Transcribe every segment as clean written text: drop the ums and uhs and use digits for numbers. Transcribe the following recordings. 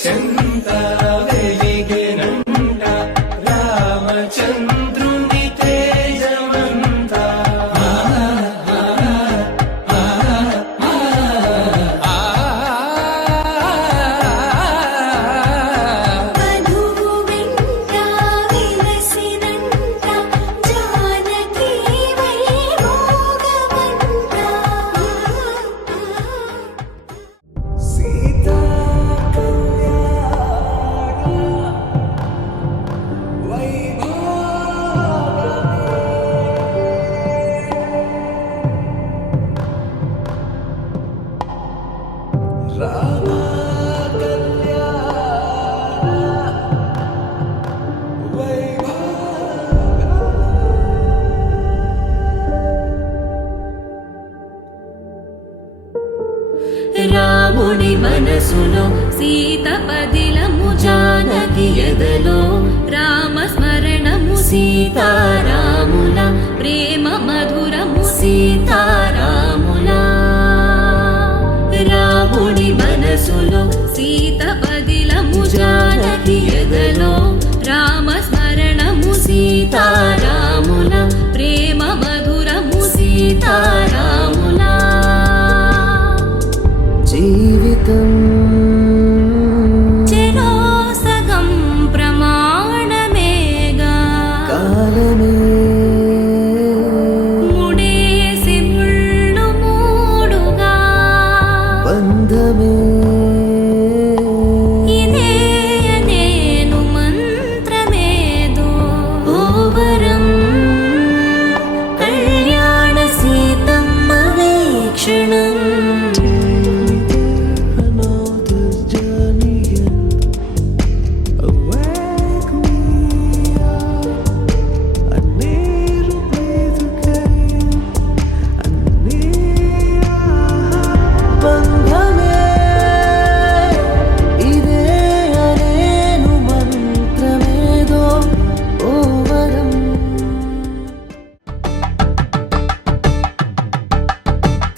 చెంత వెలిగెనంట రామచంద్రుని తేజమంత. రాముని మనసులో సీత పదిలము, జానకి ఎదలో రామస్మరణము, సీతారాముల ప్రేమ మధురము, సీతారాముల. రాముని మనసులో సీత పదిలము, జానకి ఎదలో రామస్మరణము, సీతారాముల ప్రేమ మధురము, సీతారాముల. జీవితం చెరో సగం ప్రమాణమేగా, కాలమే ముడేసి ముళ్ళు మూడుగా, బంధమే ఇదే నేను మంత్రమేదో ఓవరం. కళ్యాణ సీతమ్మ వీక్షణం.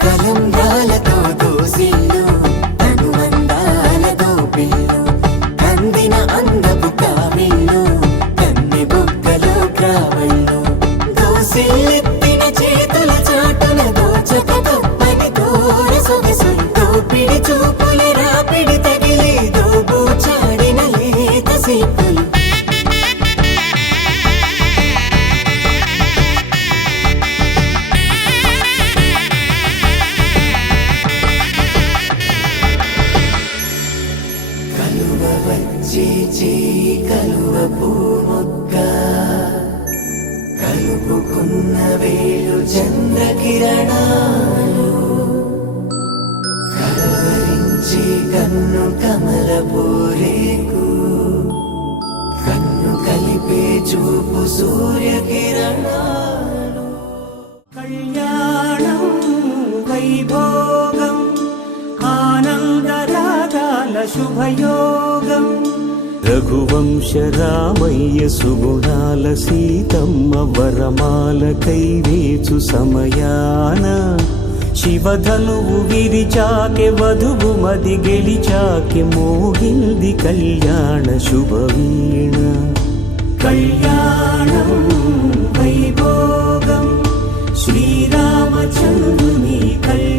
కలంగాలతో దోసిల్లు అనువందాలతో పిల్లు కందిన అందపు కావిల్లు కన్నె బుగ్గలో క్రావళ్ళు దోసిల్లెత్తిన చేతుల చాటున దోచక తప్పని దూర సొగసులు దోపిడి చూపుల రాపిడి తగిలి దోబూచాడిన లేత సీపులు. కలువ పూమొక్క కలుపుకున్న వేలు చంద్రకిరణాలు కలవరించి కన్ను కమల పూరేకు కన్ను కలిపే చూపు సూర్యకిరణాలు. కళ్యాణం వైభోగం ఆనందరాగాల శుభయోగం. రఘువంశ రామయ్య సుగుణాల సీతమ్మ వరమాల కైవేచు సమయాన శివధనువు విరిచాకె వధువు మది గెలిచాకె మోగింది కళ్యాణ శుభవీణ. కళ్యాణం వైభోగం శ్రీరామచంద్రుని కళ్యాణం.